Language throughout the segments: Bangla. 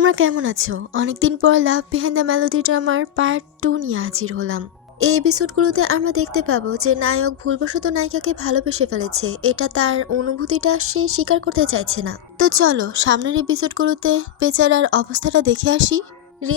তোমরা কেমন আছো? অনেকদিন পর লাভ বিহাইন্ড দ্য মেলোডি ড্রামার পার্ট 2 নিয়ে হাজির হলাম। এই এপিসোডগুলোতে আমরা দেখতে পাবো যে নায়ক ভুলবশত নায়িকাকে ভালোবেসে ফেলেছে। এটা তার অনুভূতিটা সে স্বীকার করতে চাইছে না। তো চলো সামনের এপিসোডগুলোতে বেচারার অবস্থাটা দেখে আসি।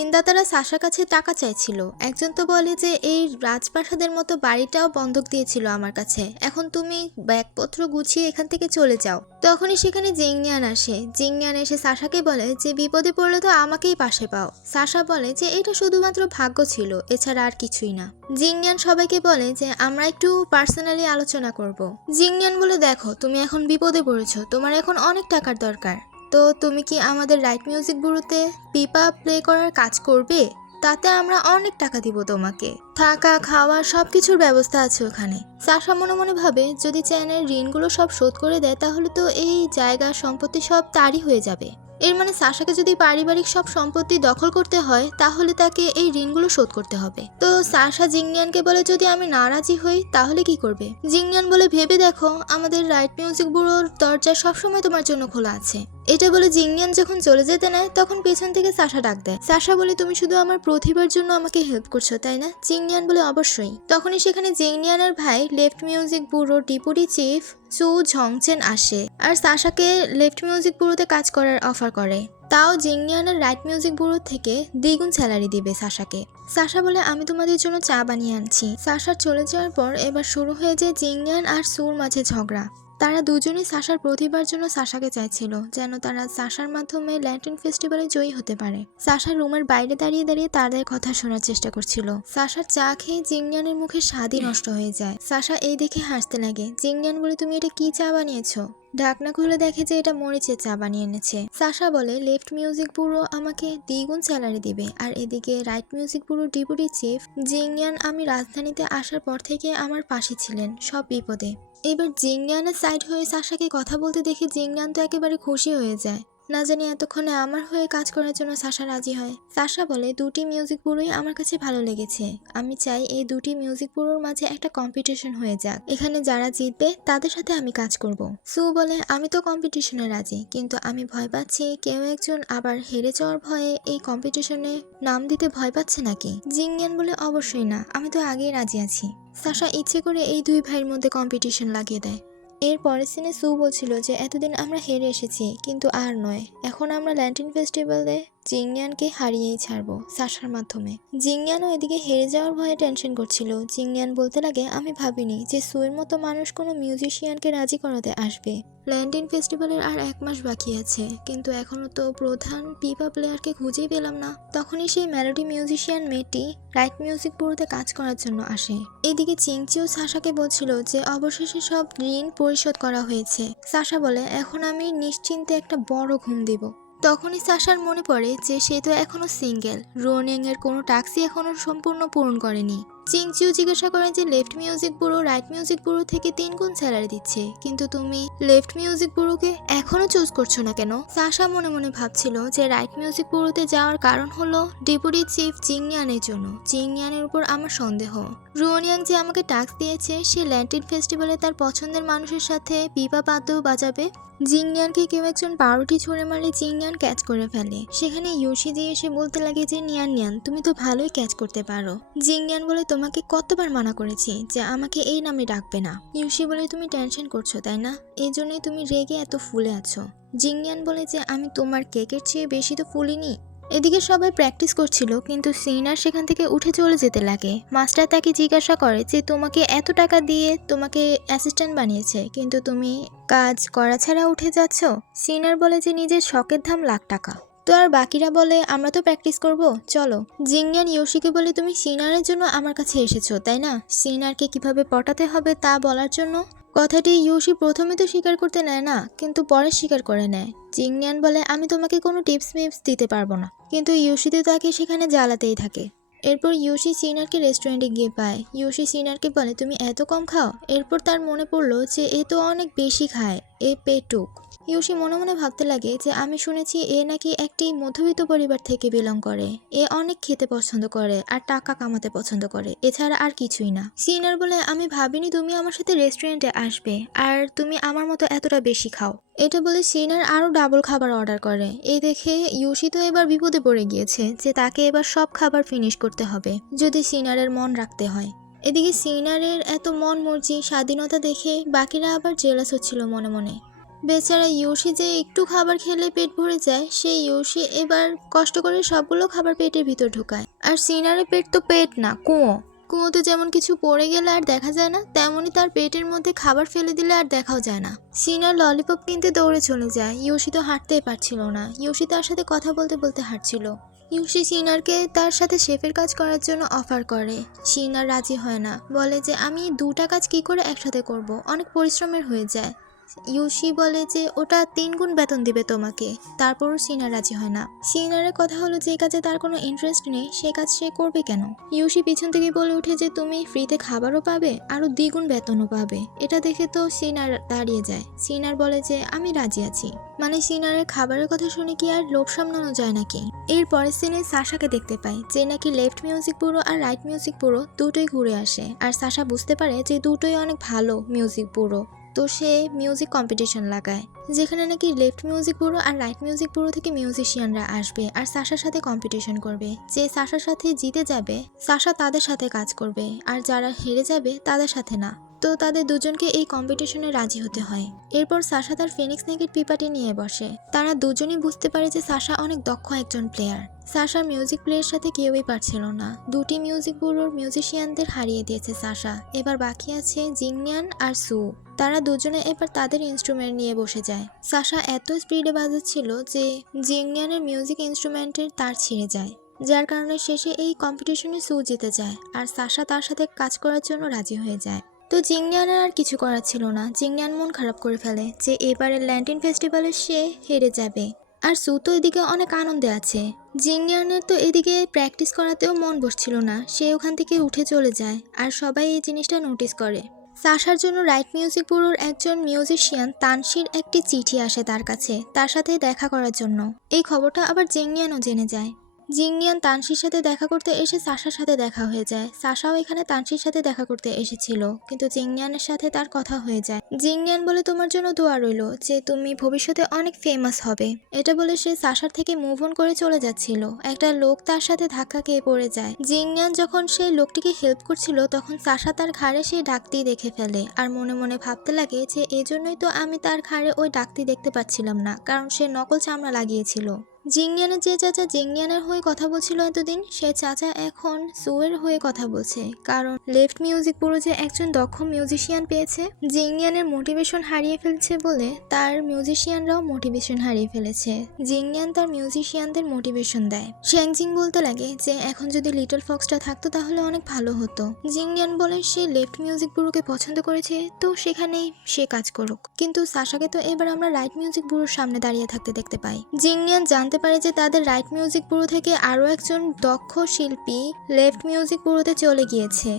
ঋণদাতারা সাশার কাছে টাকা চাইছিল। একজন তো বলে যে এই রাজপ্রাসাদের মতো বাড়িটাও বন্ধক দিয়েছিল আমার কাছে, এখন তুমি ব্যাগপত্র গুছিয়ে এখান থেকে চলে যাও। তখনই সেখানে জিংনিয়ান আসে। জিংনিয়ান এসে সাশাকে বলে যে বিপদে পড়লে তো আমাকেই পাশে পাও। সাশা বলে যে এটা শুধুমাত্র ভাগ্য ছিল, এছাড়া আর কিছুই না। জিংনিয়ান সবাইকে বলে যে আমরা একটু পার্সোনালি আলোচনা করব। জিংনিয়ান বলে দেখো তুমি এখন বিপদে পড়েছো, তোমার এখন অনেক টাকার দরকার, তো তুমি কি আমাদের রাইট মিউজিক ব্যুরোতে পিপা প্লে করার কাজ করবে? তাতে আমরা অনেক টাকা দিব তোমাকে, থাকা খাওয়া সবকিছুর ব্যবস্থা আছে ওখানে। সাশা মনে মনে ভাবে যদি চ্যানের ঋণগুলো সব শোধ করে দেয় তাহলে তো এই জায়গা সম্পত্তি সব তারই হয়ে যাবে। এর মানে সাশাকে যদি পারিবারিক সব সম্পত্তি দখল করতে হয় তাহলে তাকে এই ঋণগুলো শোধ করতে হবে। তো সাশা জিংনিয়ানকে বলে যদি আমি নারাজি হই তাহলে কি করবে? জিংনিয়ান বলে ভেবে দেখো, আমাদের রাইট মিউজিক ব্যুরোর দরজা সবসময় তোমার জন্য খোলা আছে। এটা বলে জিংনিয়ান যখন চলে যেতে নেয় তখন পেছন থেকে সাশা ডাক দেয়। সাশা বলে তুমি শুধু আমার প্রতিভার জন্য আমাকে হেল্প করছো তাই না? জিংনিয়ান বলে অবশ্যই। তখনই সেখানে জিংনিয়ানের ভাই লেফট মিউজিক ব্যুরোর ডেপুটি চিফ চু ঝংচেন আসে আর সাশাকে লেফট মিউজিক ব্যুরোতে কাজ করার অফার করে। তাও জিংনিয়ানের রাইট মিউজিক ব্যুরো থেকে দ্বিগুণ স্যালারি দিবে সাশাকে। সাশা বলে আমি তোমাদের জন্য চা বানিয়ে আনছি। সাশা চলে যাওয়ার পর এবার শুরু হয়ে যায় জিংনিয়ান আর সুর মাঝে ঝগড়া। তারা দুজনেই সাশার প্রতিভার জন্য সাশাকে চাইছিল, যেন তারা সাশার মাধ্যমে ল্যান্টিন ফেস্টিভ্যালে জয়ী হতে পারে। সাশার রুমের বাইরে দাঁড়িয়ে দাঁড়িয়ে তাদের কথা শোনার চেষ্টা করছিল। সাশার চা খেয়ে জিংনিয়ানের মুখে স্বাদই নষ্ট হয়ে যায়। সাশা এই দেখে হাসতে লাগে। জিংনিয়ান বলে তুমি এটা কি চা বানিয়েছো? ঢাকনা খুলে দেখে যে এটা মরিচের চা বানিয়ে এনেছে। সাশা বলে লেফট মিউজিক ব্যুরো আমাকে দ্বিগুণ স্যালারি দিবে, আর এদিকে রাইট মিউজিক ব্যুরোর ডেপুটি চিফ জিংনিয়ান আমি রাজধানীতে আসার পর থেকে আমার পাশে ছিলেন সব বিপদে। এবার জিংনিয়ানের সাইড হয়ে সাশাকে কথা বলতে দেখে জিংনিয়ান তো একেবারে খুশি হয়ে যায়। না জানি এতক্ষণে আমার হয়ে কাজ করার জন্য সাশা রাজি হয়। সাশা বলে দুটি মিউজিক ব্যুরোই আমার কাছে ভালো লেগেছে, আমি চাই এই দুটি মিউজিক ব্যুরোর মাঝে একটা কম্পিটিশন হয়ে যাক, এখানে যারা জিতবে তাদের সাথে আমি কাজ করব। সু বলে আমি তো কম্পিটিশনে রাজি, কিন্তু আমি ভয় পাচ্ছি কেউ একজন আবার হেরে যাওয়ার ভয়ে এই কম্পিটিশনে নাম দিতে ভয় পাচ্ছে নাকি। জিংনিয়ান বলে অবশ্যই না, আমি তো আগেই রাজি আছি। সাশা ইচ্ছে করে এই দুই ভাইয়ের মধ্যে কম্পিটিশন লাগিয়ে দেয়। এর পরের সিনে সু বলছিল যে এতদিন আমরা হেরে এসেছি, কিন্তু আর নয়, এখন আমরা ল্যান্টিন ফেস্টিভ্যালে জিংনিয়ানকে হারিয়েই ছাড়বো সাশার মাধ্যমে। জিংনিয়ানও এদিকে হেরে যাওয়ার ভয়ে টেনশন করছিল। জিংনিয়ান বলতে লাগে আমি ভাবিনি যে সুয়ের মতো মানুষ কোনো মিউজিশিয়ানকে রাজি করাতে আসবে। ল্যান্টিন ফেস্টিভ্যালের আর 1 মাস বাকি আছে, কিন্তু এখনো তো প্রধান পিপা প্লেয়ারকে খুঁজেই পেলাম না। তখনই সেই মেলোডি মিউজিশিয়ান মেয়েটি রাইট মিউজিক ব্যুরোতে কাজ করার জন্য আসে। এদিকে চিংচিও সাশাকে বলছিল যে অবশেষে সব ঋণ পরিশোধ করা হয়েছে। সাশা বলে এখন আমি নিশ্চিন্তে একটা বড় ঘুম দিব। তখনই সাশার মনে পড়ে যে সে তো এখনো সিঙ্গেল, রোনিং এর কোনো টাস্কই এখনো সম্পূর্ণ পূরণ করেনি। চিংচিও জিজ্ঞাসা করে যে left music bureau right music bureau থেকে 3 গুণ স্যালারি দিচ্ছে, কিন্তু তুমি লেফট মিউজিক ব্যুরোকে এখনো চুজ করছো না কেন? সাশা মনে মনে ভাবছিল যে রাইট মিউজিক ব্যুরোতে যাওয়ার কারণ হলো ডেপুটি চিফ জিংনিয়ানের জন্য। জিংনিয়ানের উপর আমার সন্দেহ। রুনিয়াং যে আমাকে টাস্ক দিয়েছে সে ল্যান্টিন ফেস্টিভ্যালে তার পছন্দের মানুষের সাথে পিপা বাদ্য বাজাবে। জিংনিয়ানকে কেউ একজন পাউরুটি ছুঁড়ে মারলে জিংনিয়ান ক্যাচ করে ফেলে। সেখানে ইউশিজি এসে বলতে লাগে যে নিয়ান নিয়ান তুমি তো ভালোই ক্যাচ করতে পারো। জিংনিয়ান বলে তোমাকে কতবার মানা করেছি যে আমাকে এই নামে ডাকবে না। ইউশি বলে তুমি টেনশন করছো তাই না, এই জন্যই তুমি রেগে এত ফুলে আছো। জিংনিয়ান বলে যে আমি তোমার কেকের চেয়ে বেশি তো ফুলিনি। এদিকে সবাই প্র্যাকটিস করছিল, কিন্তু সিনার সেখান থেকে উঠে চলে যেতে লাগে। মাস্টার তাকে জিজ্ঞাসা করে যে তোমাকে এত টাকা দিয়ে তোমাকে অ্যাসিস্ট্যান্ট বানিয়েছে, কিন্তু তুমি কাজ করা ছাড়া উঠে যাচ্ছ। সিনার বলে যে নিজের শখের দাম লাখ টাকা। তো আর বাকিরা বলে আমরা তো প্র্যাকটিস করব, চলো। জিংনিয়ান ইয়োশিকে বলে তুমি সিনারের জন্য আমার কাছে এসেছো তাই না, সিনারকে কিভাবে পটাতে হবে তা বলার জন্য। কথাটি ইয়োশি প্রথমে তো স্বীকার করতে নেয় না, কিন্তু পরে স্বীকার করে নেয়। জিংনিয়ান বলে আমি তোমাকে কোনো টিপস মিপস দিতে পারবো না, কিন্তু ইয়োশিতে তাকে সেখানে জ্বালাতেই থাকে। এরপর ইয়োশি সিনারকে রেস্টুরেন্টে গিয়ে পায়। ইয়োশি সিনারকে বলে তুমি এত কম খাও। এরপর তার মনে পড়লো যে এ তো অনেক বেশি খায়, এ পেটুক। ইউশি মনে মনে ভাবতে লাগে যে আমি শুনেছি এ নাকি একটি মধ্যবিত্ত পরিবার থেকে বিলং করে। এ অনেক খেতে পছন্দ করে আর টাকা কামাতে পছন্দ করে, এছাড়া আর কিছুই না। সিনার বলে, আমি ভাবিনি তুমি আমার সাথে রেস্টুরেন্টে আসবে আর তুমি আমার মতো এতটা বেশি খাও। এটা বলে সিনার আরো ডাবল খাবার অর্ডার করে। এই দেখে ইউশি তো এবার বিপদে পড়ে গিয়েছে যে তাকে এবার সব খাবার ফিনিশ করতে হবে যদি সিনারের মন রাখতে হয়। এদিকে সিনারের এত মন মর্জি স্বাধীনতা দেখে বাকিরা আবার জেলাস হচ্ছিল মনে মনে। বেচারা ইউশি যে একটু খাবার খেলে পেট ভরে যায়, সেই ইউশি এবার কষ্ট করে সবগুলো খাবার পেটের ভিতর ঢুকায়। আর সিনারের পেট তো পেট না, কুয়োতে যেমন কিছু পড়ে গেলে আর দেখা যায় না, তেমনই তার পেটের মধ্যে খাবার ফেলে দিলে আর দেখাও যায় না। সিনার ললিপপ কিনতে দৌড়ে চলে যায়। ইউশি তো হাঁটতেই পারছিল না। ইউশি তার সাথে কথা বলতে বলতে হাঁটছিল। ইউশি সিনারকে তার সাথে শেফের কাজ করার জন্য অফার করে। সিনার রাজি হয় না, বলে যে আমি দুটা কাজ কি করে একসাথে করব, অনেক পরিশ্রমের হয়ে যায়। ইউশি বলে যে ওটা 3 গুণ বেতন দিবে তোমাকে। তারপরও সিনার রাজি হয় না। সিনারের কথা হলো যে কাজে তার কোনো ইন্টারেস্ট নেই সে কাজ সে করবে কেন। ইউশি পিছন থেকে বলে ওঠে যে তুমি ফ্রিতে খাবারও পাবে আরো 2 গুণ বেতনও পাবে। এটা দেখে তো সিনার দাঁড়িয়ে যায়। সিনার বলে যে আমি রাজি আছি। মানে সিনারের খাবারের কথা শুনে কি আর লোভ সামলানো যায় নাকি। এর পরের সিনে সাশাকে দেখতে পাই যে নাকি লেফট মিউজিক ব্যুরো আর রাইট মিউজিক ব্যুরো দুটোই ঘুরে আসে। আর সাশা বুঝতে পারে যে দুটোই অনেক ভালো মিউজিক ব্যুরো। তো সে মিউজিক কম্পিটিশন লাগায় যেখানে নাকি লেফট মিউজিক ব্যুরো আর রাইট মিউজিক ব্যুরো থেকে মিউজিশিয়ানরা আসবে আর সাশার সাথে কম্পিটিশন করবে। যে সাশার সাথে জিতে যাবে সাশা তাদের সাথে কাজ করবে, আর যারা হেরে যাবে তাদের সাথে না। তো তাদের দুজনকে এই কম্পিটিশনে রাজি হতে হয়। এরপর সাশা তার ফিনিক্স নেগের পিপাটি নিয়ে বসে। তারা দুজনই বুঝতে পারে যে সাশা অনেক দক্ষ একজন প্লেয়ার। সাশার মিউজিক প্লেয়ের সাথে কেউই পারছিল না। দুটি মিউজিক ব্যুরোর মিউজিশিয়ানদের হারিয়ে দিয়েছে সাশা। এবার বাকি আছে জিংনিয়ান আর সু। তারা দুজনে এবার তাদের ইনস্ট্রুমেন্ট নিয়ে বসে যায়। সাশা এত স্পিডে বাজাচ্ছিল যে জিংনিয়ানের মিউজিক ইনস্ট্রুমেন্টের তার ছিঁড়ে যায়, যার কারণে শেষে এই কম্পিটিশনে সু জিতে যায় আর সাশা তার সাথে কাজ করার জন্য রাজি হয়ে যায়। তো জিংনিয়ানের আর কিছু করার ছিল না। জিংনিয়ান মন খারাপ করে ফেলে যে এবারের ল্যান্টিন ফেস্টিভ্যালে সে হেরে যাবে। আর সু তো এদিকে অনেক আনন্দে আছে। জিংনিয়ানের তো এদিকে প্র্যাকটিস করাতেও মন বসছিল না। সে ওখান থেকে উঠে চলে যায় আর সবাই এই জিনিসটা নোটিস করে। সাশার জন্য রাইট মিউজিক ব্যুরোর একজন মিউজিশিয়ান তানশির একটি চিঠি আসে তার কাছে তার সাথে দেখা করার জন্য। এই খবরটা আবার জিংনিয়ানও জেনে যায়। জিংনিয়ান তানশির সাথে দেখা করতে এসে সাশার সাথে দেখা হয়ে যায়। সাশাও এখানে তানশির সাথে দেখা করতে এসেছিল, কিন্তু জিংনিয়ানের সাথে তার কথা হয়ে যায়। জিংনিয়ান বলে তোমার জন্য দোয়া রইলো যে তুমি ভবিষ্যতে অনেক ফেমাস হবে। এটা বলে সে সাশার থেকে মুভ অন করে চলে যাচ্ছিল। একটা লোক তার সাথে ধাক্কা খেয়ে পড়ে যায়। জিংনিয়ান যখন সেই লোকটিকে হেল্প করছিল তখন সাশা তার ঘাড়ে সেই ডাকটি দেখে ফেলে আর মনে মনে ভাবতে লাগে যে এজন্যই তো আমি তার ঘাড়ে ওই ডাকটি দেখতে পাচ্ছিলাম না, কারণ সে নকল চামড়া লাগিয়েছিল। জিংনিয়ানের যে চাচা জিংনিয়ানের হয়ে কথা বলছিল এতদিন, সে চাচা এখন সুয়ের হয়ে কথা বলছে, কারণ লেফট মিউজিক ব্যুরো যে একজন দক্ষ মিউজিশিয়ান পেয়েছে। জিংনিয়ানের মোটিভেশন হারিয়ে ফেলছে বলে তার মিউজিশিয়ানরাও মোটিভেশন হারিয়ে ফেলেছে। জিংনিয়ান তার মিউজিশিয়ানদের মোটিভেশন দেয়। শ্যাংজিং বলতে লাগে যে এখন যদি লিটল ফক্সটা থাকতো তাহলে অনেক ভালো হতো। জিংনিয়ান বলে সে লেফট মিউজিক ব্যুরোকে পছন্দ করেছে, তো সেখানেই সে কাজ করুক। কিন্তু সাশাকে তো এবার আমরা রাইট মিউজিক ব্যুরোর সামনে দাঁড়িয়ে থাকতে দেখতে পাই। জিংনিয়ান জানতে পারে যে তাদের রাইট মিউজিক ব্যুরো থেকে আরও একজন দক্ষ শিল্পী লেফট মিউজিক ব্যুরোতে চলে গিয়েছে।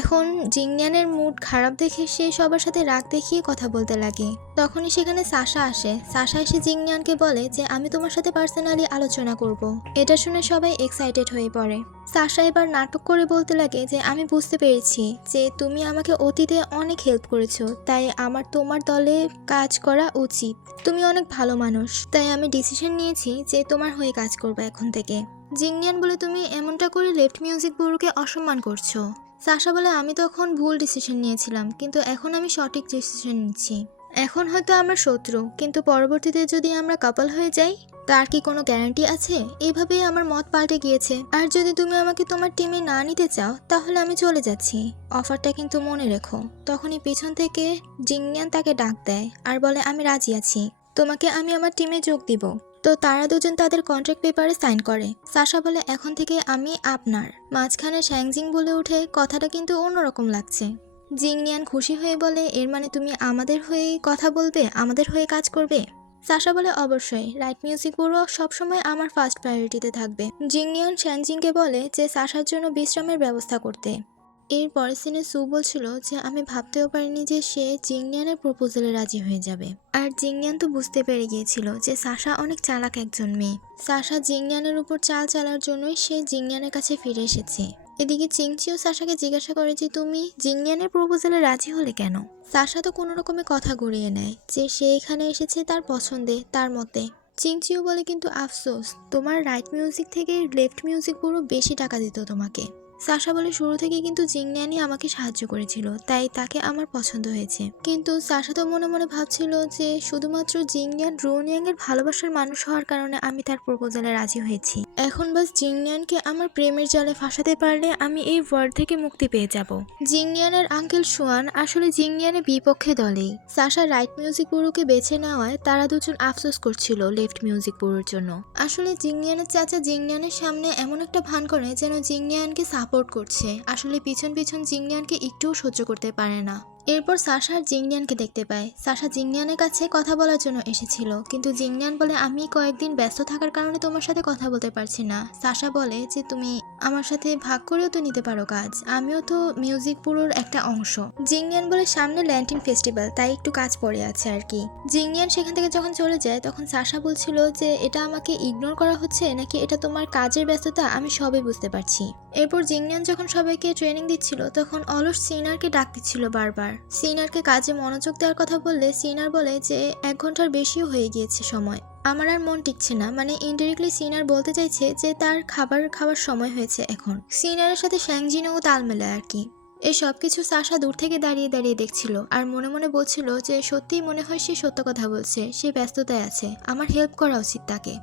এখন জিংনিয়ানের মুড খারাপ দেখে সে সবার সাথে রাগ দেখিয়ে কথা বলতে লাগে। তখনই সেখানে সাশা আসে। সাশা এসে জিংনিয়ানকে বলে যে আমি তোমার সাথে পার্সোনালি আলোচনা করব। এটা শুনে সবাই এক্সাইটেড হয়ে পড়ে। সাশা এবার নাটক করে বলতে লাগে যে আমি বুঝতে পেরেছি যে তুমি আমাকে অতীতে অনেক হেল্প করেছো, তাই আমার তোমার দলে কাজ করা উচিত। তুমি অনেক ভালো মানুষ, তাই আমি ডিসিশন নিয়েছি যে তোমার হয়ে কাজ করবো এখন থেকে। জিংনিয়ান বলে তুমি এমনটা করে লেফট মিউজিক ব্যুরোকে অসম্মান করছো। সাশা বলে আমি তখন ভুল ডিসিশন নিয়েছিলাম, কিন্তু এখন আমি সঠিক ডিসিশন নিচ্ছি। এখন হয়তো আমরা শত্রু, কিন্তু পরবর্তীতে যদি আমরা কাপল হয়ে যাই তার কি কোনো গ্যারান্টি আছে? এইভাবেই আমার মত পাল্টে গিয়েছে। আর যদি তুমি আমাকে তোমার টিমে না নিতে চাও তাহলে আমি চলে যাচ্ছি, অফারটা কিন্তু মনে রেখো। তখনই পিছন থেকে জিংনিয়ান তাকে ডাক দেয় আর বলে আমি রাজি আছি, তোমাকে আমি আমার টিমে যোগ দিব। তো তারা দুজন তাদের কন্ট্রাক্ট পেপারে সাইন করে। সাশা বলে এখন থেকে আমি আপনার। মাঝখানে শ্যাংজিং বলে ওঠে কথাটা কিন্তু অন্যরকম লাগছে। জিংনিয়ান খুশি হয়ে বলে এর মানে তুমি আমাদের হয়ে কথা বলবে, আমাদের হয়ে কাজ করবে। সাশা বলে অবশ্যই, রাইট মিউজিক ব্যুরো সবসময় আমার ফার্স্ট প্রায়োরিটিতে থাকবে। জিংনিয়ান শ্যাংজিংকে বলে যে সাশার জন্য বিশ্রামের ব্যবস্থা করতে। এর পরের সিনে সু বলছিল যে আমি ভাবতেও পারিনি যে সে জিংনিয়ানের প্রপোজালে রাজি হয়ে যাবে। আর জিংনিয়ান তো বুঝতে পেরে গিয়েছিল যে সাশা অনেক চালাক একজন মেয়ে। সাশা জিংনিয়ানের উপর চাল চালার জন্যই সে জিংনিয়ানের কাছে ফিরে এসেছে। এদিকে চিংচিও সাশাকে জিজ্ঞাসা করে যে তুমি জিংনিয়ানের প্রপোজালে রাজি হলে কেন। সাশা তো কোনো রকমে কথা ঘুরিয়ে নেয় যে সে এখানে এসেছে তার পছন্দে, তার মতে। চিংচিও বলে কিন্তু আফসোস, তোমার রাইট মিউজিক থেকে লেফট মিউজিক পুরো বেশি টাকা দিত তোমাকে। সাশা বলে শুরু থেকে কিন্তু জিংনিয়ানই আমাকে সাহায্য করেছিল, তাই তাকে আমার পছন্দ হয়েছে। কিন্তু সাশা তো মনে মনে ভাবছিল যে শুধুমাত্র জিংনিয়ান রোনিয়াং এর ভালোবাসার মানুষ হওয়ার কারণে আমি তার প্রপোজালে রাজি হয়েছি। এখন বাস জিংনিয়ানকে আমার প্রেমের জালে ফাঁসাতে পারলে আমি এই ওয়ার্ল্ড থেকে মুক্তি পেয়ে যাব। জিংনিয়ানের আঙ্কেল সুয়ান আসলে জিংনিয়ানের বিপক্ষে দলেই। সাশা রাইট মিউজিক পুরোকে বেছে নেওয়ায় তারা দুজন আফসোস করছিল লেফট মিউজিক পুরোর জন্য। আসলে জিংনিয়ানের চাচা জিংনিয়ানের সামনে এমন একটা ভান করে যেন জিংনিয়ানকে সাপোর্ট করছে, আসলে পিছন পিছন জিংনিয়ানকে একটুও সহ্য করতে পারে না। এরপর সাশা আর জিংনিয়ানকে দেখতে পায়। সাশা জিংনিয়ানের কাছে কথা বলার জন্য এসেছিল, কিন্তু জিংনিয়ান বলে আমি কয়েকদিন ব্যস্ত থাকার কারণে তোমার সাথে কথা বলতে পারছি না। সাশা বলে যে তুমি আমার সাথে ভাগ করেও তো নিতে পারো কাজ, আমিও তো মিউজিক পুরোর একটা অংশ। জিংনিয়ান বলে সামনে ল্যান্টিন ফেস্টিভ্যাল, তাই একটু কাজ পড়ে আছে আর কি। জিংনিয়ান সেখান থেকে যখন চলে যায় তখন সাশা বলছিল যে এটা আমাকে ইগনোর করা হচ্ছে নাকি এটা তোমার কাজের ব্যস্ততা, আমি সবই বুঝতে পারছি। এরপর জিংনিয়ান যখন সবাইকে ট্রেনিং দিচ্ছিল তখন অলস সিনারকে ডাক দিচ্ছিল বারবার। সিনারকে কাজে মনোযোগ দেওয়ার কথা বললে সিনার বলে যে 1 ঘন্টার বেশিও হয়ে গিয়েছে সময়, আমার আর মন টিকছে না। মানে ইনডিরেক্টলি সিনার বলতে চাইছে যে তার খাবার খাওয়ার সময় হয়েছে এখন। সিনারের সাথে শ্যাংজিনও তাল মেলায় আর কি। এই সব কিছু সাশা দূর থেকে দাঁড়িয়ে দাঁড়িয়ে দেখছিল আর মনে মনে বলছিল যে সত্যিই মনে হয় সে সত্য কথা বলছে, সে ব্যস্ততায় আছে, আমার হেল্প করা উচিত তাকে,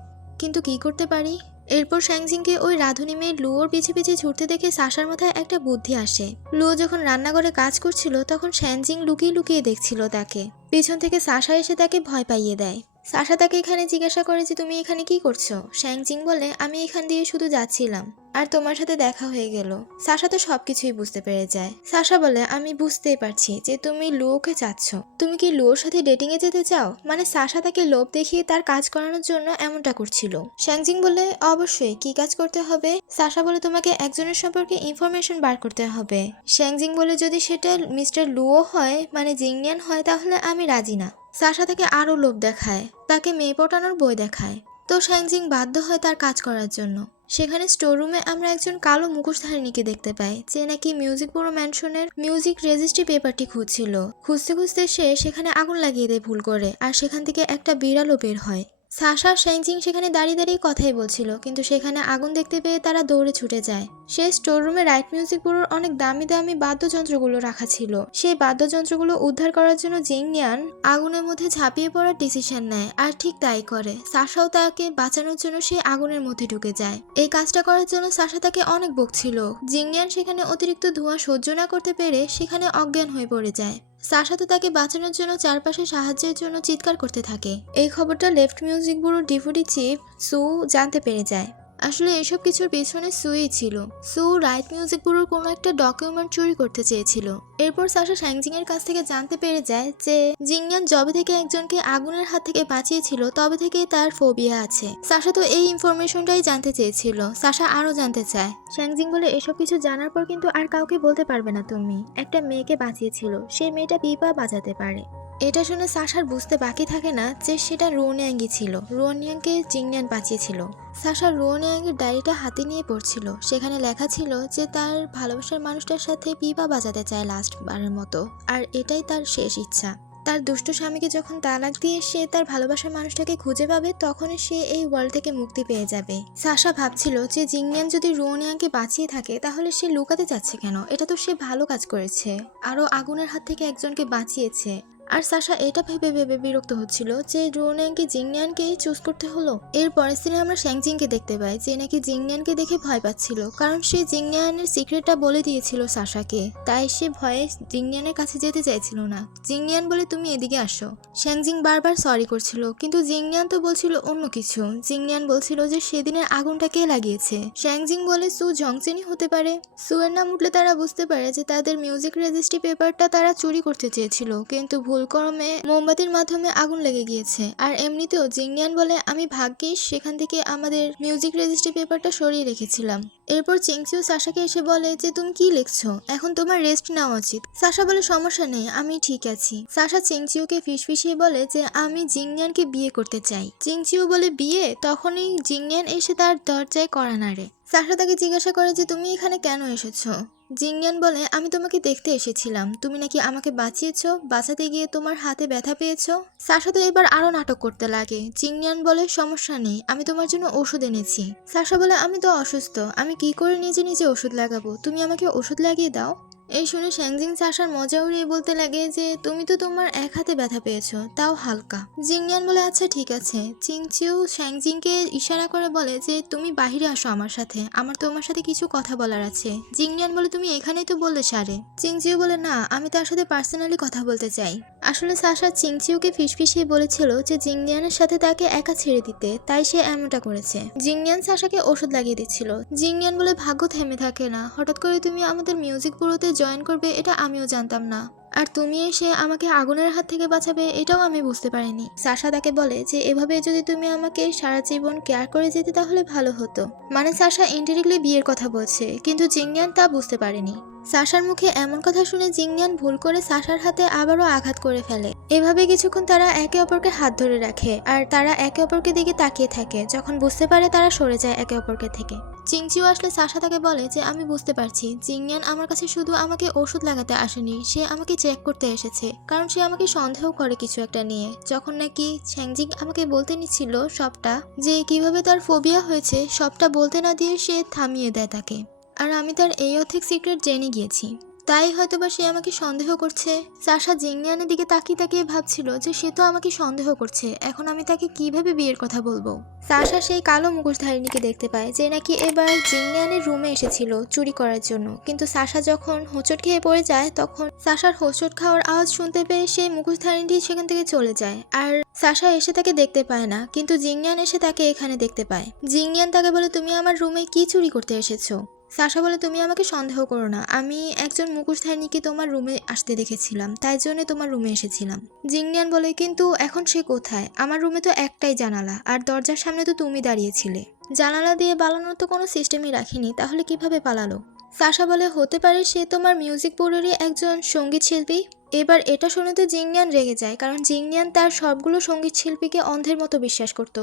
কিন্তু কি করতে পারি। এরপর শ্যাংজিংকে ওই রাধুনি মেয়ে লুয়োর পিছে পিছে ছুটতে দেখে সাশার মাথায় একটা বুদ্ধি আসে। লুয়ো যখন রান্নাঘরে কাজ করছিল তখন শ্যাংজিং লুকিয়ে লুকিয়ে দেখছিল তাকে। পিছন থেকে সাশা এসে তাকে ভয় পাইয়ে দেয়। সাশা তাকে এখানে জিজ্ঞাসা করে যে তুমি এখানে কি করছো। শ্যাংজিং বলে আমি এখান দিয়ে শুধু যাচ্ছিলাম আর তোমার সাথে দেখা হয়ে গেল। সাশা তো সবকিছুই বুঝতে পেরে যায়। সাশা বলে আমি বুঝতেই পারছি যে তুমি লুয়োকে চাচ্ছ, তুমি কি লুয়োর সাথে ডেটিং এ যেতে চাও। মানে সাশা তাকে লোভ দেখিয়ে তার কাজ করানোর জন্য এমনটা করছিল। শ্যাংজিং বলে অবশ্যই, কি কাজ করতে হবে। সাশা বলে তোমাকে একজনের সম্পর্কে ইনফরমেশন বার করতে হবে। শ্যাংজিং বলে যদি সেটা মিস্টার লুয়ো হয় মানে জিংনিয়ান হয় তাহলে আমি রাজি না। সাশা তাকে আরো লোভ দেখায়, তাকে মেয়ে পটানোর বই দেখায়। তো শ্যাংজিং বাধ্য হয় তার কাজ করার জন্য। সেখানে স্টোর রুমে আমরা একজন কালো মুখোশধারিণীকে দেখতে পাই যে নাকি মিউজিক পুরো ম্যানশনের মিউজিক রেজিস্ট্রি পেপারটি খুঁজছিল। খুঁজতে খুঁজতে সে সেখানে আগুন লাগিয়ে দেয় ভুল করে, আর সেখান থেকে একটা বিড়ালও বের হয়। সাশা আর শ্যাংজিং সেখানে দাঁড়িয়ে দাঁড়িয়ে কথাই বলছিল, কিন্তু সেখানে আগুন দেখতে পেয়ে তারা দৌড়ে ছুটে যায়। সেই স্টোর রুমে রাইট মিউজিক পুরোর অনেক দামি দামি বাদ্যযন্ত্রগুলো রাখা ছিল। সেই বাদ্যযন্ত্রগুলো উদ্ধার করার জন্য জিংনিয়ান আগুনের মধ্যে ঝাঁপিয়ে পড়ার ডিসিশন নেয়, আর ঠিক তাই করে। সাশাও তাকে বাঁচানোর জন্য সেই আগুনের মধ্যে ঢুকে যায়। এই কাজটা করার জন্য সাশা তাকে অনেক বকছিল। জিংনিয়ান সেখানে অতিরিক্ত ধোঁয়া সহ্য না করতে পেরে সেখানে অজ্ঞান হয়ে পড়ে যায়। সাশা তো তাকে বাঁচানোর জন্য চারপাশে সাহায্যের জন্য চিৎকার করতে থাকে। এই খবরটা লেফট মিউজিক ব্যুরোর ডেপুটি চিফ সু জানতে পেরে যায়। আসলে এসব কিছুর পেছনে সুই ছিল। সু রাইট মিউজিক ব্যুরোর কোনো একটা ডকুমেন্ট চুরি করতে চেয়েছিল। এরপর সাশা শ্যাংজিং এর কাছ থেকে জানতে পেরে যায় যে জিংনিয়ান যবে থেকে একজনকে আগুনের হাত থেকে বাঁচিয়েছিল তবে থেকে তার ফোবিয়া আছে। সাশা তো এই ইনফরমেশনটাই জানতে চেয়েছিল। সাশা আরো জানতে চায়। শ্যাংজিং বলে এসব কিছু জানার পর কিন্তু আর কাউকে বলতে পারবে না তুমি। একটা মেয়েকে বাঁচিয়েছিল, সেই মেয়েটা পিপা বাজাতে পারে। এটা শুনে সাশার বুঝতে বাকি থাকে না যে সেটা রোনিয়াঙ্গই ছিল। রোনিয়াংকে জিংনিয়ান বাঁচিয়েছিল। সাশা রোনিয়াংয়ের ডায়েরিটা হাতে নিয়ে পড়ছিল। সেখানে লেখা ছিল যে তার ভালোবাসার মানুষটার সাথে পিপা বাজাতে চায় লাস্ট বারের মতো, আর এটাই তার শেষ ইচ্ছা। তার দুষ্ট স্বামীকে যখন তালাক দিয়ে সে তার ভালোবাসার মানুষটাকে খুঁজে পাবে তখনই সে এই ওয়ার্ল্ড থেকে মুক্তি পেয়ে যাবে। সাশা ভাবছিল যে জিংনিয়ান যদি রোনিয়াংকে বাঁচিয়ে থাকে তাহলে সে লুকাতে যাচ্ছে কেন, এটা তো সে ভালো কাজ করেছে, আরো আগুনের হাত থেকে একজনকে বাঁচিয়েছে। আর সাশা এটা ভেবে ভেবে বিরক্ত হচ্ছিল যে রোনিয়াংকে জিংনিয়ানকেই চুজ করতে হলো। এর পরের সিনে আমরা শ্যাংজিংকে দেখতে পাই যে নাকি জিংনিয়ানকে দেখে ভয় পাচ্ছিল, কারণ সে জিংনিয়ানের সিক্রেটটা বলে দিয়েছিল সাশাকে, তাই সে ভয়ে জিংনিয়ানের কাছে যেতে চাইছিল না। জিংনিয়ান বলে তুমি এদিকে আসো। শ্যাংজিং বারবার সরি করছিল, কিন্তু জিংনিয়ান তো বলছিল অন্য কিছু। জিংনিয়ান বলছিল যে সেদিনের আগুনটা কে লাগিয়েছে। শ্যাংজিং বলে সু জংচেনই হতে পারে। সু এর নাম উঠলে তারা বুঝতে পারে যে তাদের মিউজিক রেজিস্ট্রি পেপারটা তারা চুরি করতে চেয়েছিল, কিন্তু ভুলক্রমে মোমবাতির মাধ্যমে আগুন লেগে গিয়েছে। আর এমনিতেও জিংনিয়ান বলে আমি ভাগ্যিস সেখান থেকে আমাদের মিউজিক রেজিস্ট্রি পেপারটা সরিয়ে রেখেছিলাম। এরপর চিংচিও সাশাকে এসে বলে যে তুমি কি লিখছো, এখন তোমার রেস্ট নেওয়া উচিত। সাশা বলে সমস্যা নেই, আমি ঠিক আছি। সাশা চিংচিওকে ফিসফিসিয়ে বলে যে আমি জিংনিয়ানকে বিয়ে করতে চাই। চিংচিও বলে বিয়ে? তখনই জিংনিয়ান এসে তার দরজায় কড়া নাড়ে। সাশা তাকে জিজ্ঞাসা করে যে তুমি এখানে কেন এসেছো। জিংনিয়ান বলে আমি তোমাকে দেখতে এসেছিলাম, তুমি নাকি আমাকে বাঁচিয়েছো, বাঁচাতে গিয়ে তোমার হাতে ব্যথা পেয়েছো। সাশা তো এবার আরো নাটক করতে লাগে। জিংনিয়ান বলে সমস্যা নেই, আমি তোমার জন্য ওষুধ এনেছি। সাশা বলে আমি তো অসুস্থ, আমি কি করে নিজে নিজে ওষুধ লাগাবো, তুমি আমাকে ওষুধ লাগিয়ে দাও। এই শুনে শ্যাংজিং সাশার মজা উড়িয়ে বলতে লাগে যে তুমি তো তোমার এক হাতে ব্যথা পেয়েছো, তাও হালকা। জিংনিয়ান বলে আচ্ছা ঠিক আছে। চিংচিও শ্যাংজিংকে ইশারা করে বলে যে তুমি বাহিরে আসো আমার সাথে, আমার তোমার সাথে কিছু কথা বলার আছে। জিংনিয়ান বলে তুমি এখানেই তো বললে সারে। চিংচিও বলে না, আমি তার সাথে পার্সোনালি কথা বলতে চাই। আসলে সাশা চিংচিওকে ফিসফিসিয়ে বলেছিল যে জিংনিয়ানের সাথে তাকে একা ছেড়ে দিতে, তাই সে এমনটা করেছে। জিংনিয়ান সাশাকে ওষুধ লাগিয়ে দিচ্ছিল। জিংনিয়ান বলে ভাগ্য থেমে থাকে না, হঠাৎ করে তুমি আমাদের মিউজিক ব্যুরোতে জয়েন করবে এটা আমিও জানতাম না, আর তুমি এসে আমাকে আগুনের হাত থেকে বাঁচাবে এটাও আমি বুঝতে পারিনি। সাশা তাকে বলে যে এভাবে যদি তুমি আমাকে সারা জীবন কেয়ার করে যেতে তাহলে ভালো হতো। মানে সাশা ইনডিরেক্টলি বিয়ের কথা বলছে, কিন্তু জিংনিয়ান তা বুঝতে পারেনি। সাশার মুখে এমন কথা শুনে জিংনিয়ান ভুল করে সাশার হাতে আবারও আঘাত করে ফেলে। এভাবে কিছুক্ষণ তারা একে অপরকে হাত ধরে রাখে আর তারা একে অপরকে দিকে তাকিয়ে থাকে। যখন বুঝতে পারে তারা সরে যায় একে অপরকে থেকে। চিংচিও আসলে সাশা তাকে বলে যে আমি বুঝতে পারছি জিংনিয়ান আমার কাছে শুধু আমাকে ওষুধ লাগাতে আসেনি, সে আমাকে চেক করতে এসেছে, কারণ সে আমাকে সন্দেহ করে কিছু একটা নিয়ে। যখন নাকি শ্যাংজিং আমাকে বলতে নিচ্ছিল সবটা, যে কিভাবে তার ফোবিয়া হয়েছে, সবটা বলতে না দিয়ে সে থামিয়ে দেয় তাকে। আর আমি তার এই অর্ধেক সিক্রেট জেনে গিয়েছি, তাই হয়তোবা সে আমাকে সন্দেহ করছে। সাশা জিংনিয়ানের দিকে তাকিয়ে তাকিয়ে ভাবছিল যে সে তো আমাকে সন্দেহ করছে, এখন আমি তাকে কিভাবে বিয়ের কথা বলবো। সাশা সেই কালো মুখোশধারিণীকে দেখতে পায় যে নাকি এবার জিংনিয়ানের রুমে এসেছিল চুরি করার জন্য, কিন্তু সাশা যখন হোঁচট খেয়ে পড়ে যায় তখন সাশার হোঁচট খাওয়ার আওয়াজ শুনতে পেয়ে সেই মুখোশধারিণীটি সেখান থেকে চলে যায়। আর সাশা এসে তাকে দেখতে পায় না, কিন্তু জিংনিয়ান এসে তাকে এখানে দেখতে পায়। জিংনিয়ান তাকে বলে তুমি আমার রুমে কি চুরি করতে এসেছো। সাশা বলে তুমি আমাকে সন্দেহ করো না, আমি একজন মুখোশধারিণীকে তোমার রুমে আসতে দেখেছিলাম, তাই জন্য তোমার রুমে এসেছিলাম। জিংনিয়ান বলে কিন্তু এখন সে কোথায়, আমার রুমে তো একটাই জানালা আর দরজার সামনে তো তুমি দাঁড়িয়েছিলে, জানালা দিয়ে পালানোর তো কোনো সিস্টেমই রাখিনি, তাহলে কিভাবে পালালো। সাশা বলে হতে পারে সে তোমার মিউজিক বোর্ডেরই একজন সঙ্গীত শিল্পী। এবার এটা শুনে তো জিংনিয়ান রেগে যায়, কারণ জিংনিয়ান তার সবগুলো সঙ্গীত শিল্পীকে অন্ধের মতো বিশ্বাস করত।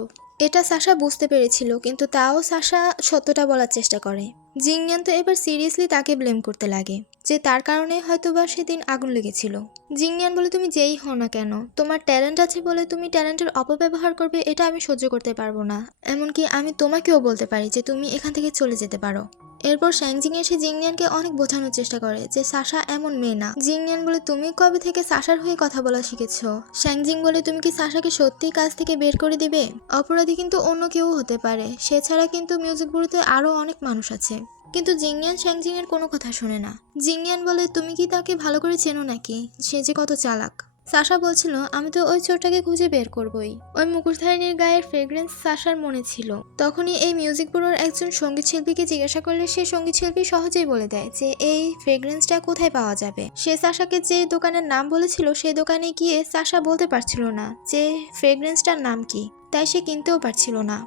এটা সাশা বুঝতে পেরেছিল, কিন্তু তাও সাশা সত্যটা বলার চেষ্টা করে। জিংনিয়ান তো এবার সিরিয়াসলি তাকে ব্লেম করতে লাগে যে তার কারণে হয়তোবা সেদিন আগুন লেগেছিল। জিংনিয়ান বলে তুমি যেই হও না কেন, তোমার ট্যালেন্ট আছে বলে তুমি ট্যালেন্টের অপব্যবহার করবে এটা আমি সহ্য করতে পারবো না, এমনকি আমি তোমাকেও বলতে পারি যে তুমি এখান থেকে চলে যেতে পারো। এরপর শ্যাংজিং এসে জিংনিয়ানকে অনেক বোঝানোর চেষ্টা করে যে সাশা এমন মেয়ে না। জিংনিয়ান বলে তুমি কবে থেকে সাশার হয়ে কথা বলা শিখেছো। শ্যাংজিং বলে তুমি কি সাশাকে সত্যিই কাজ থেকে বের করে দিবে। অপরাধী কিন্তু অন্য কেউ হতে পারে, সে ছাড়া কিন্তু মিউজিক ব্যুরোতে আরো অনেক মানুষ আছে। কিন্তু জিংনিয়ান শ্যাংজিং এর কোনো কথা শোনে না। জিংনিয়ান বলে তুমি কি তাকে ভালো করে চেনো নাকি, সে যে কত চালাক। সাশা বলছিল আমি তো ওই চোরটাকে খুঁজে বের করবই। ওই মুখোশধারিণীর গায়ের ফ্রেগ্রেন্স সাশার মনে ছিল। তখনই এই মিউজিক ব্যুরোর একজন সঙ্গীত শিল্পীকে জিজ্ঞাসা করলে সে সঙ্গীত শিল্পী সহজেই বলে দেয় যে এই ফ্রেগ্রেন্সটা কোথায় পাওয়া যাবে। সে সাশাকে যে দোকানের নাম বলেছিল সেই দোকানে গিয়ে সাশা বলতে পারছিল না যে ফ্রেগ্রেন্সটার নাম কি, তাই সে কিনতেও পারছিল না।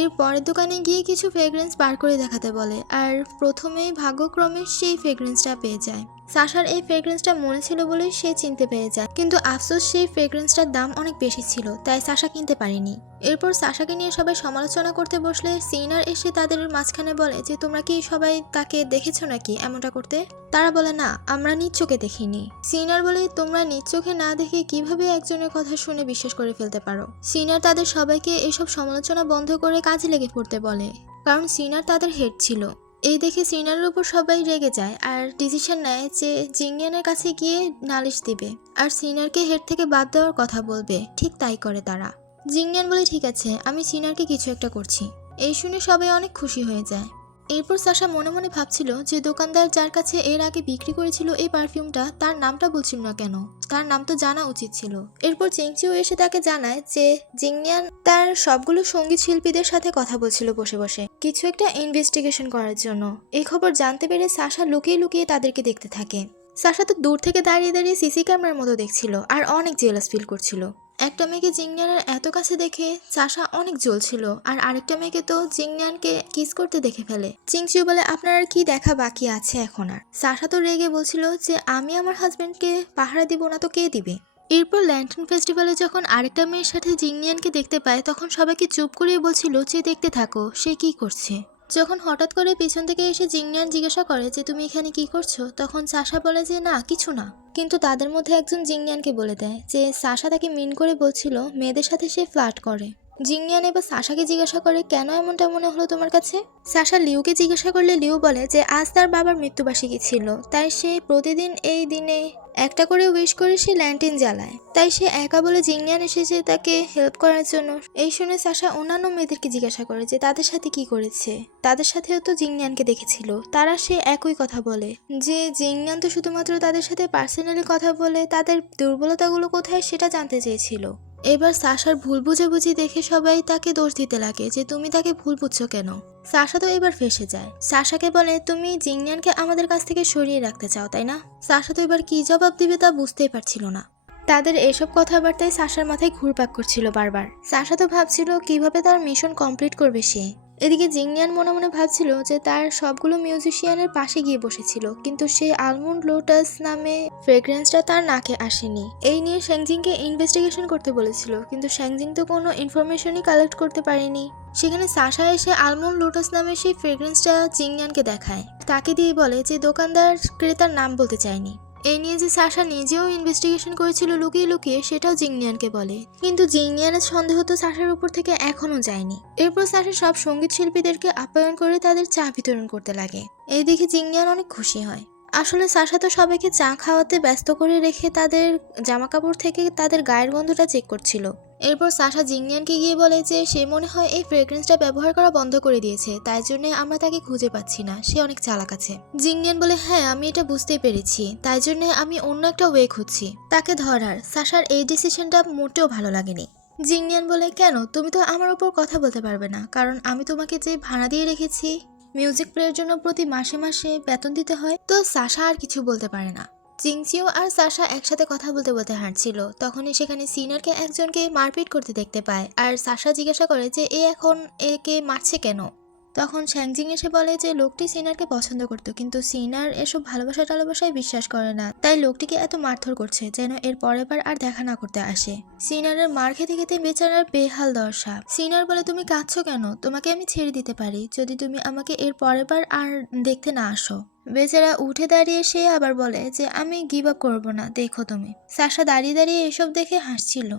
এর পরের দোকানে গিয়ে কিছু ফ্রেগ্রেন্স বার করে দেখাতে বলে, আর প্রথমেই ভাগ্যক্রমে সেই ফ্রেগ্রেন্সটা পেয়ে যায়। সাশার এই ফ্রেগ্রেন্সটা মনে ছিল বলেই সে চিনতে পেরে যায়, কিন্তু আফসোস সেই ফ্রেগ্রেন্সটার দাম অনেক বেশি ছিল, তাই সাশা কিনতে পারেনি। এরপর সাশাকে নিয়ে সবাই সমালোচনা করতে বসলে সিনার এসে তাদের মাঝখানে বলে যে তোমরা কি সবাই তাকে দেখেছো নাকি এমনটা করতে। তারা বলে না, আমরা নিজ চোখে দেখিনি। সিনার বলে তোমরা নিজ চোখে না দেখে কিভাবে একজনের কথা শুনে বিশ্বাস করে ফেলতে পারো। সিনার তাদের সবাইকে এসব সমালোচনা বন্ধ করে কাজে লেগে পড়তে বলে, কারণ সিনার তাদের হেড ছিল। এই দেখে সিনারের উপর সবাই রেগে যায় আর ডিসিশন নেয় যে জিংনিয়ানের কাছে গিয়ে নালিশ দিবে আর সিনারকে হেড থেকে বাদ দেওয়ার কথা বলবে। ঠিক তাই করে তারা। জিংনিয়ান বলে ঠিক আছে, আমি সিনারকে কিছু একটা করছি। এই শুনে সবাই অনেক খুশি হয়ে যায়। এরপর সাশা মনে মনে ভাবছিল যে দোকানদার যার কাছে এর আগে বিক্রি করেছিল এই পারফিউমটা, তার নামটা বলছিল না কেন, তার নাম তো জানা উচিত ছিল। এরপর চিংচিও এসে তাকে জানায় যে জিংনিয়ান তার সবগুলো সঙ্গীত শিল্পীদের সাথে কথা বলছিল বসে বসে কিছু একটা ইনভেস্টিগেশন করার জন্য। এই খবর জানতে পেরে সাশা লুকিয়ে লুকিয়ে তাদেরকে দেখতে থাকে। সাশা তো দূর থেকে দাঁড়িয়ে দাঁড়িয়ে সিসি ক্যামেরার মতো দেখছিল আর অনেক জেলাস ফিল করছিল। একটা মেয়েকে জিংনিয়ানের এত কাছে দেখে সাশা অনেক জ্বলছিল, আর আরেকটা মেয়েকে তো জিংনিয়ানকে কিস করতে দেখে ফেলে। চিংচিউ বলে, আপনার আর কি দেখা বাকি আছে এখন? আর সাশা তো রেগে বলছিল যে আমি আমার হাজবেন্ডকে পাহারা দিব না তো কে দিবে। এরপর ল্যান্টার্ন ফেস্টিভ্যালে যখন আরেকটা মেয়ের সাথে জিংনিয়ানকে দেখতে পায় তখন সবাইকে চুপ করিয়ে বলছিল যে দেখতে থাকো সে কি করছে। যখন হঠাৎ করে পিছন থেকে এসে জিংনিয়ান জিজ্ঞাসা করে যে তুমি এখানে কি করছো, তখন সাশা বলে যে না কিছু না। কিন্তু তাদের মধ্যে একজন জিংনিয়ানকে বলে দেয় যে সাশা তাকে মিন করে বলছিল মেয়েদের সাথে সে ফ্লার্ট করে। জিংনিয়ান এবার সাশাকে জিজ্ঞাসা করে কেন এমনটা মনে হলো তোমার কাছে। সাশা লিউকে জিজ্ঞাসা করলে লিউ বলে যে আজ তার বাবার মৃত্যুবার্ষিকী ছিল, তাই সে প্রতিদিন এই দিনে একটা করে উইশ করে সে ল্যান্টিন জ্বালায়, তাই সে একা বলে জিংনিয়ান এসেছে তাকে হেল্প করার জন্য। এই শুনে সাশা অন্যান্য মেয়েদেরকে জিজ্ঞাসা করে যে তাদের সাথে কি করেছে, তাদের সাথেও তো জিংনিয়ানকে দেখেছিল। তারা সে একই কথা বলে যে জিংনিয়ান তো শুধুমাত্র তাদের সাথে পার্সোনালি কথা বলে তাদের দুর্বলতাগুলো কোথায় সেটা জানতে চেয়েছিল। এবার সাশার ভুল বুঝাবুঝি দেখে সবাই তাকে দোষ দিতে লাগে যে তুমি তাকে ভুল বুঝছো কেন। সাশা তো এবার ফেঁসে যায়। সাশাকে বলে তুমি জিংনিয়ানকে আমাদের কাছ থেকে সরিয়ে রাখতে চাও তাই না। সাশা তো এবার কি জবাব দিবে তা বুঝতেই পারছিল না। তাদের এসব কথাবার্তায় সাশার মাথায় ঘুরপাক করছিল বারবার। সাশা তো ভাবছিল কিভাবে তার মিশন কমপ্লিট করবে সে। এদিকে জিংনিয়ান মনে মনে ভাবছিল যে তার সবগুলো মিউজিশিয়ানের পাশে গিয়ে বসেছিল, কিন্তু সে আলমন্ড লোটাস নামে ফ্রেগ্রেন্সটা তার নাকে আসেনি। এই নিয়ে শ্যাংজিংকে ইনভেস্টিগেশন করতে বলেছিল, কিন্তু শ্যাংজিং তো কোনো ইনফরমেশনই কালেক্ট করতে পারেনি। সেখানে সাশা এসে আলমন্ড লোটাস নামে সেই ফ্রেগ্রেন্সটা জিংনিয়ানকে দেখায়। তাকে দিয়ে বলে যে দোকানদার ক্রেতার নাম বলতে চায়নি। এই নিয়ে যে সাশা নিজেও ইনভেস্টিগেশন করেছিল লুকিয়ে লুকিয়ে সেটাও জিংনিয়ানকে বলে, কিন্তু জিংনিয়ানের সন্দেহ তো সাশার উপর থেকে এখনো যায়নি। এরপর সাশা সব সঙ্গীত শিল্পীদেরকে আপ্যায়ন করে তাদের চা বিতরণ করতে লাগে। এই দেখে জিংনিয়ান অনেক খুশি হয়। আসলে সাশা তো সবাইকে চা খাওয়াতে ব্যস্ত করে রেখে তাদের জামাকাপড় থেকে তাদের গায়ের গন্ধটা চেক করছিল। এরপর সাশা জিংনিয়ানকে গিয়ে বলে যে সে মনে হয় এই ফ্রেগ্রেন্সটা ব্যবহার করা বন্ধ করে দিয়েছে, তাই জন্য আমরা তাকে খুঁজে পাচ্ছি না, সে অনেক চালাক আছে। জিংনিয়ান বলে হ্যাঁ আমি এটা বুঝতেই পেরেছি, তাই জন্য আমি অন্য একটা ওয়ে খুঁজছি তাকে ধরার। সাশার এই ডিসিশনটা মোটেও ভালো লাগেনি। জিংনিয়ান বলে কেন, তুমি তো আমার উপর কথা বলতে পারবে না, কারণ আমি তোমাকে যে ভাড়া দিয়ে রেখেছি মিউজিক প্লেয়ার জন্য প্রতি মাসে মাসে বেতন দিতে হয়। তো সাশা আর কিছু বলতে পারে না। চিংচিও আর সাশা একসাথে কথা বলতে বলতে হাঁটছিল, তখনই সেখানে সিনারকে একজনকে মারপিট করতে দেখতে পায়। আর সাশা জিজ্ঞাসা করে যে এ এখন একে মারছে কেন। তখন শ্যাংজিং এসে বলে যে লোকটি সিনারকে পছন্দ করত, কিন্তু সিনার এসব ভালোবাসা টালোবাসায় বিশ্বাস করে না, তাই লোকটিকে এত মারধর করছে যেন এর পরের বার আর দেখা না করতে আসে। সিনারের মার খেতে খেতে বেচারার বেহাল দশা। সিনার বলে তুমি কাঁদছো কেন, তোমাকে আমি ছেড়ে দিতে পারি যদি তুমি আমাকে এর পরের বার আর দেখতে না আসো। বেচারা উঠে দাঁড়িয়ে সে আবার বলে যে আমি গিভ আপ করবো না, দেখো তুমি। সাশা দাঁড়িয়ে দাঁড়িয়ে এসব দেখে হাসছিল।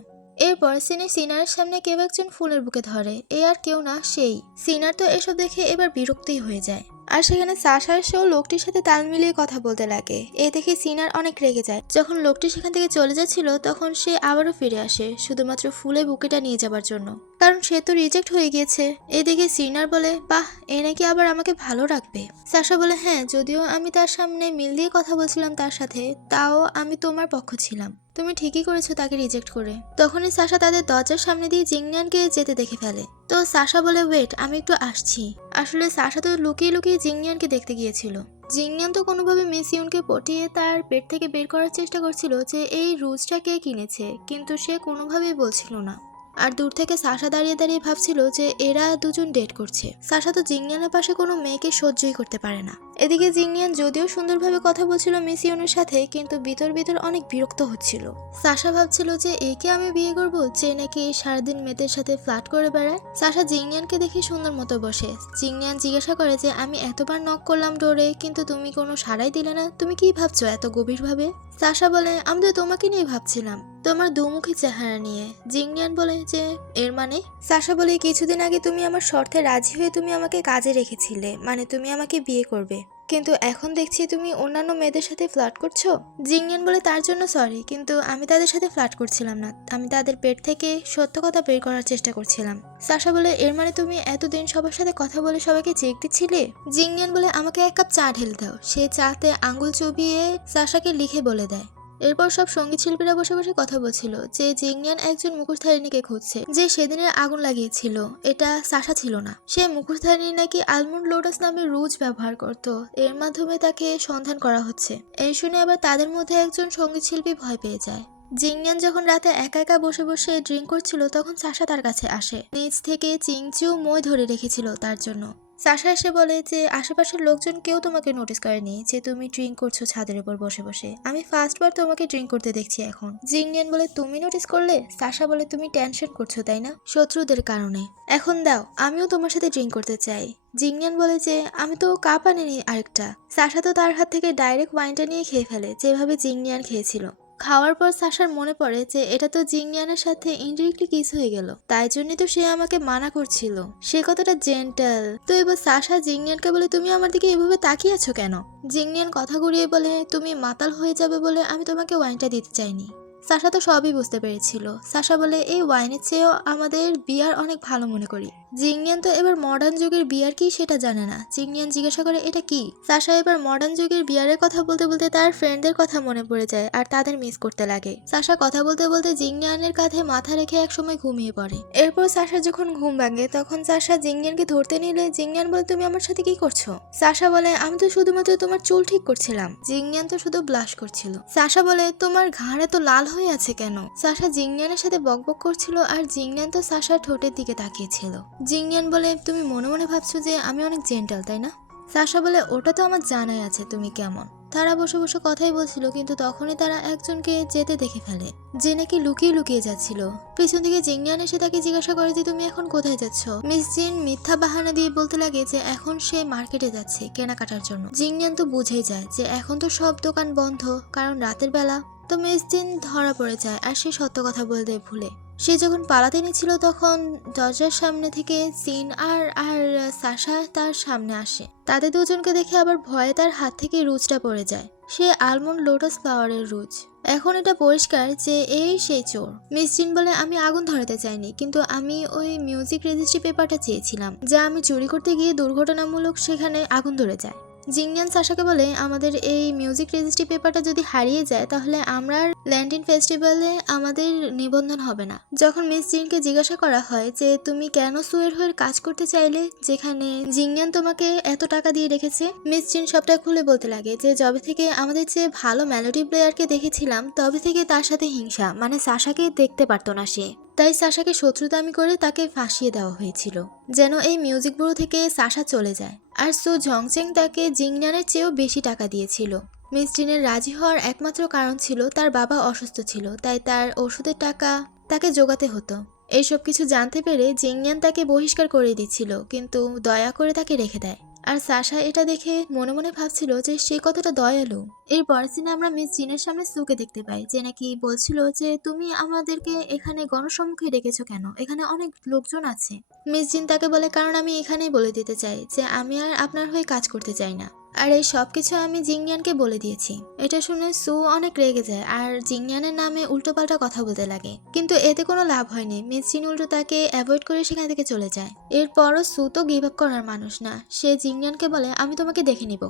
এরপর সিনে সিনারের সামনে কেউ একজন ফুলের বুকে ধরে, এ আর কেউ না সেই। সিনার তো এসব দেখে এবার বিরক্তই হয়ে যায়। আর সেখানে সাশা এসেও লোকটির সাথে তাল মিলিয়ে কথা বলতে লাগে। এ দেখে সিনার অনেক রেগে যায়। যখন লোকটি সেখান থেকে চলে যাচ্ছিল তখন সে আবারও ফিরে আসে শুধুমাত্র ফুলের বুকেটা নিয়ে যাবার জন্য, কারণ সে তো রিজেক্ট হয়ে গিয়েছে। এদিকে সিনার বলে বাহ এ নাকি আবার আমাকে ভালো রাখবে। সাশা বলে হ্যাঁ, যদিও আমি তার সামনে মিল দিয়ে কথা বলছিলাম তার সাথে, তাও আমি তোমার পক্ষ ছিলাম, তুমি ঠিকই করেছো তাকে রিজেক্ট করে। তখনই সাশা তাদের দরজার সামনে দিয়ে জিংনিয়ানকে যেতে দেখে ফেলে। তো সাশা বলে ওয়েট আমি একটু আসছি। আসলে সাশা তো লুকিয়ে লুকিয়ে জিংনিয়ানকে দেখতে গিয়েছিল। জিংনিয়ান তো কোনোভাবে মিস ইউনকে পটিয়ে তার পেট থেকে বের করার চেষ্টা করছিল যে এই রুজটা কে কিনেছে, কিন্তু সে কোনোভাবেই বলছিল না। আর দূর থেকে সাশা দাঁড়িয়ে দাঁড়িয়ে ভাবছিল যে এরা দুজন ডেট করছে। সাশা তো জিংনিয়ানের পাশে কোনো মেয়েকে সহ্যই করতে পারে না। এদিকে জিংনিয়ান যদিও সুন্দরভাবে কথা বলছিল মিস ইউনের সাথে, কিন্তু ভিতর ভিতর অনেক বিরক্ত হচ্ছিল। সাশা ভাবছিল যে একে আমি বিয়ে করব, যে নাকি সারাদিন মেয়েদের সাথে ফ্লার্ট করে বেড়ায়। সাশা জিংনিয়ানকে দেখে সুন্দর মতো বসে। জিংনিয়ান জিজ্ঞাসা করে যে আমি এতবার নক করলাম ডোরে, কিন্তু তুমি কোনো সাড়াই দিলে না, তুমি কি ভাবছো এত গভীরভাবে। সাশা বলে আমি তো তোমাকে নিয়ে ভাবছিলাম, তোমার দুমুখী চেহারা নিয়ে। জিংনিয়ান বলে যে এর মানে। সাশা বলে কিছুদিন আগে তুমি আমার শর্তে রাজি হয়ে তুমি আমাকে কাজে রেখেছিলে, মানে তুমি আমাকে বিয়ে করবে, কিন্তু এখন দেখছি তুমি অন্যান্য মেয়েদের সাথে ফ্লার্ট করছো। জিংনিয়ান বলে তার জন্য সরি, কিন্তু আমি তাদের সাথে ফ্লার্ট করছিলাম না, আমি তাদের পেট থেকে সত্য কথা বের করার চেষ্টা করছিলাম। সাশা বলে এর মানে তুমি এতদিন সবার সাথে কথা বলে সবাইকে চেক দিচ্ছিলে। জিংনিয়ান বলে আমাকে এক কাপ চা ঢেলে দাও। সে চাতে আঙ্গুল চুবিয়ে সাশাকে লিখে বলে দেয়। এরপর সব সঙ্গীত শিল্পীরা বসে বসে কথা বলছিল যে জিংনিয়ান একজন মুখোশধারিণীকে খুঁজছে যে সেদিনের আগুন লাগিয়েছিল। এটা সাশা ছিল না। সে মুখোশধারিণী নাকি আলমন্ড লোটাস নামের রুজ ব্যবহার করত। এর মাধ্যমে তাকে সন্ধান করা হচ্ছে। এই শুনে আবার তাদের মধ্যে একজন সঙ্গীত শিল্পী ভয় পেয়ে যায়। জিংনিয়ান যখন রাতে একা একা বসে বসে ড্রিঙ্ক করছিল তখন সাশা তার কাছে আসে। নিচ থেকে চিংচু মই ধরে রেখেছিল তার জন্য। সাশা এসে বলে যে আশেপাশের লোকজন কেউ তোমাকে নোটিস করেনি যে তুমি ড্রিঙ্ক করছো ছাদের উপর বসে বসে। আমি ফার্স্টবার তোমাকে ড্রিঙ্ক করতে দেখছি এখন। জিংনিয়ান বলে তুমি নোটিস করলে? সাশা বলে তুমি টেনশন করছো তাই না, শত্রুদের কারণে। এখন দাও আমিও তোমার সাথে ড্রিঙ্ক করতে চাই। জিংনিয়ান বলে যে আমি তো কাপ আনিনি আরেকটা। সাশা তো তার হাত থেকে ডাইরেক্ট ওয়াইনটা নিয়ে খেয়ে ফেলে যেভাবে জিংনিয়ান খেয়েছিল। খাওয়ার পর সাশার মনে পড়ে যে এটা তো জিংনিয়ানের সাথে ইনডিরেক্টলি কিস হয়ে গেল, তাই জন্যই তো সে আমাকে মানা করছিল। সে কতটা জেন্টাল। তো এবার সাশা জিংনিয়ানকে বলে তুমি আমার দিকে এভাবে তাকিয়ে আছো কেন? জিংনিয়ান কথা ঘুরিয়ে বলে তুমি মাতাল হয়ে যাবে বলে আমি তোমাকে ওয়াইনটা দিতে চাইনি। সাশা তো সবই বুঝতে পেরেছিল। সাশা বলে এই ওয়াইনের চেয়েও আমাদের বিয়ার অনেক ভালো মনে করি। জিংনিয়ান তো এবার মডার্ন যুগের বিয়ার কি সেটা জানে না। জিংনিয়ান জিজ্ঞাসা করে এটা কি। সাশা এবার মডার্ন যুগের বিয়ারের কথা বলতে বলতে তার ফ্রেন্ডদের কথা মনে পড়ে যায় আর তাদের মিস করতে লাগে। সাশা কথা বলতে বলতে জিংনিয়ানের কাঁধে মাথা রেখে একসময় ঘুমিয়ে পড়ে। এরপর সাশা যখন ঘুম ভাঙে তখন সাশা জিংনিয়ানকে ধরতে নিলে জিংনিয়ান বলে তুমি আমার সাথে কি করছো? সাশা বলে আমি তো শুধুমাত্র তোমার চুল ঠিক করছিলাম। জিংনিয়ান তো শুধু ব্লাশ করছিল। সাশা বলে তোমার ঘাড়ে তো লাল হয়ে আছে কেন? সাশা জিংনিয়ানের সাথে বকবক করছিল আর জিংনিয়ান তো সাশার ঠোঁটের দিকে তাকিয়েছিল। জিংনিয়ান বলে তুমি মনে মনে ভাবছো যে আমি অনেক জেন্টাল তাই না? সাশা বলে ওটা তো আমার জানাই আছে তুমি কেমন। তারা বসে বসে কথাই বলছিল কিন্তু তখনই তারা একজনকে যেতে দেখে ফেলে যে নাকি লুকিয়ে লুকিয়ে যাচ্ছিল। পিছন থেকে জিংনিয়ান এসে তাকে জিজ্ঞাসা করে যে তুমি এখন কোথায় যাচ্ছ? মিস জিন মিথ্যা বাহানা দিয়ে বলতে লাগে যে এখন সে মার্কেটে যাচ্ছে কেনাকাটার জন্য। জিংনিয়ান তো বুঝেই যায় যে এখন তো সব দোকান বন্ধ কারণ রাতের বেলা। তো মিস জিন ধরা পড়ে যায় আর সে সত্য কথা বলতে ভুলে। সে যখন পালাতে নিচ্ছিল তখন দরজার সামনে থেকে সিন আর আর সাশা তার সামনে আসে। তাদের দুজনকে দেখে আবার ভয়ে তার হাত থেকে রুজটা পড়ে যায়। সে আলমন্ড লোটাস ফ্লাওয়ারের রুজ। এখন এটা পরিষ্কার যে এই সেই চোর। মিস জিন বলে আমি আগুন ধরাতে চাইনি কিন্তু আমি ওই মিউজিক রেজিস্ট্রি পেপারটা চেয়েছিলাম যা আমি চুরি করতে গিয়ে দুর্ঘটনামূলক সেখানে আগুন ধরে যায়। জিংনিয়ান সাশাকে বলে আমাদের এই মিউজিক রেজিস্ট্রি পেপারটা যদি হারিয়ে যায় তাহলে আমরা ল্যান্ডিন ফেস্টিভ্যালে আমাদের নিবন্ধন হবে না। যখন মিস জিনকে জিজ্ঞাসা করা হয় যে তুমি কেন সুয়ের হয়ে কাজ করতে চাইলে যেখানে জিংনিয়ান তোমাকে এত টাকা দিয়ে রেখেছে, মিস জিন সবটা খুলে বলতে লাগে যে যবে থেকে আমাদের চেয়ে ভালো মেলোডি প্লেয়ারকে দেখেছিলাম তবে থেকে তার সাথে হিংসা, মানে সাশাকে দেখতে পারতো না সে। তাই সাশাকে শত্রুতামি করে তাকে ফাঁসিয়ে দেওয়া হয়েছিল যেন এই মিউজিক ব্যুরো থেকে সাশা চলে যায়। আর সু ঝংচেং তাকে জিংনিয়ানের চেয়েও বেশি টাকা দিয়েছিল। মিস জিনের রাজি হওয়ার একমাত্র কারণ ছিল তার বাবা অসুস্থ ছিল, তাই তার ওষুধের টাকা তাকে জোগাতে হতো। এইসব কিছু জানতে পেরে জিংনিয়ান তাকে বহিষ্কার করে দিচ্ছিল কিন্তু দয়া করে তাকে রেখে দেয়। আর সাশা এটা দেখে মনে মনে ভাবছিল যে সে কতটা দয়ালু। এরপর সিনে আমরা মিস জিনের সামনে সুকে দেখতে পাই যে নাকি বলছিল যে তুমি আমাদেরকে এখানে গণসম্মুখে ডেকেছো কেন, এখানে অনেক লোকজন আছে। মিস জিন তাকে বলে কারণ আমি এখানেই বলে দিতে চাই যে আমি আর আপনার হয়ে কাজ করতে চাই না। আর এই সবকিছু আমি জিংনিয়ানকে বলে দিয়েছি। এটা শুনে সু অনেক রেগে যায় আর জিংনিয়ানের নামে উল্টোপাল্টা কথা বলতে লাগে কিন্তু এতে কোনো লাভ হয়নি। মিস জিন উল্টো তাকে অ্যাভয়েড করে সেখান থেকে চলে যায়। এরপরও সু তো গিভ আপ করার মানুষ না। সে জিংনিয়ানকে বলে আমি তোমাকে দেখে নিব।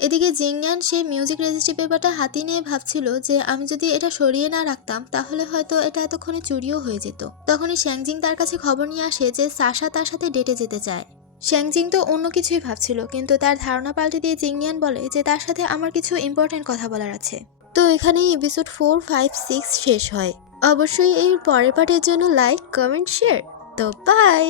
এদিকে জিংনিয়ান সেই মিউজিক রেজিস্ট্রি পেপারটা হাতি নিয়ে ভাবছিল যে আমি যদি এটা সরিয়ে না রাখতাম তাহলে হয়তো এটা এতক্ষণে চুরিও হয়ে যেত। তখনই শ্যাংজিং তার কাছে খবর নিয়ে আসে যে সাশা তার সাথে ডেটে যেতে চায়। শ্যাংজিং তো অন্য কিছুই ভাবছিল কিন্তু তার ধারণা পাল্টে দিয়ে জিংনিয়ান বলে যে তার সাথে আমার কিছু ইম্পর্টেন্ট কথা বলার আছে। তো এখানেই এপিসোড 4, 5, 6 শেষ হয়। অবশ্যই এই পরের পার্টের জন্য লাইক, কমেন্ট, শেয়ার। তো বাই।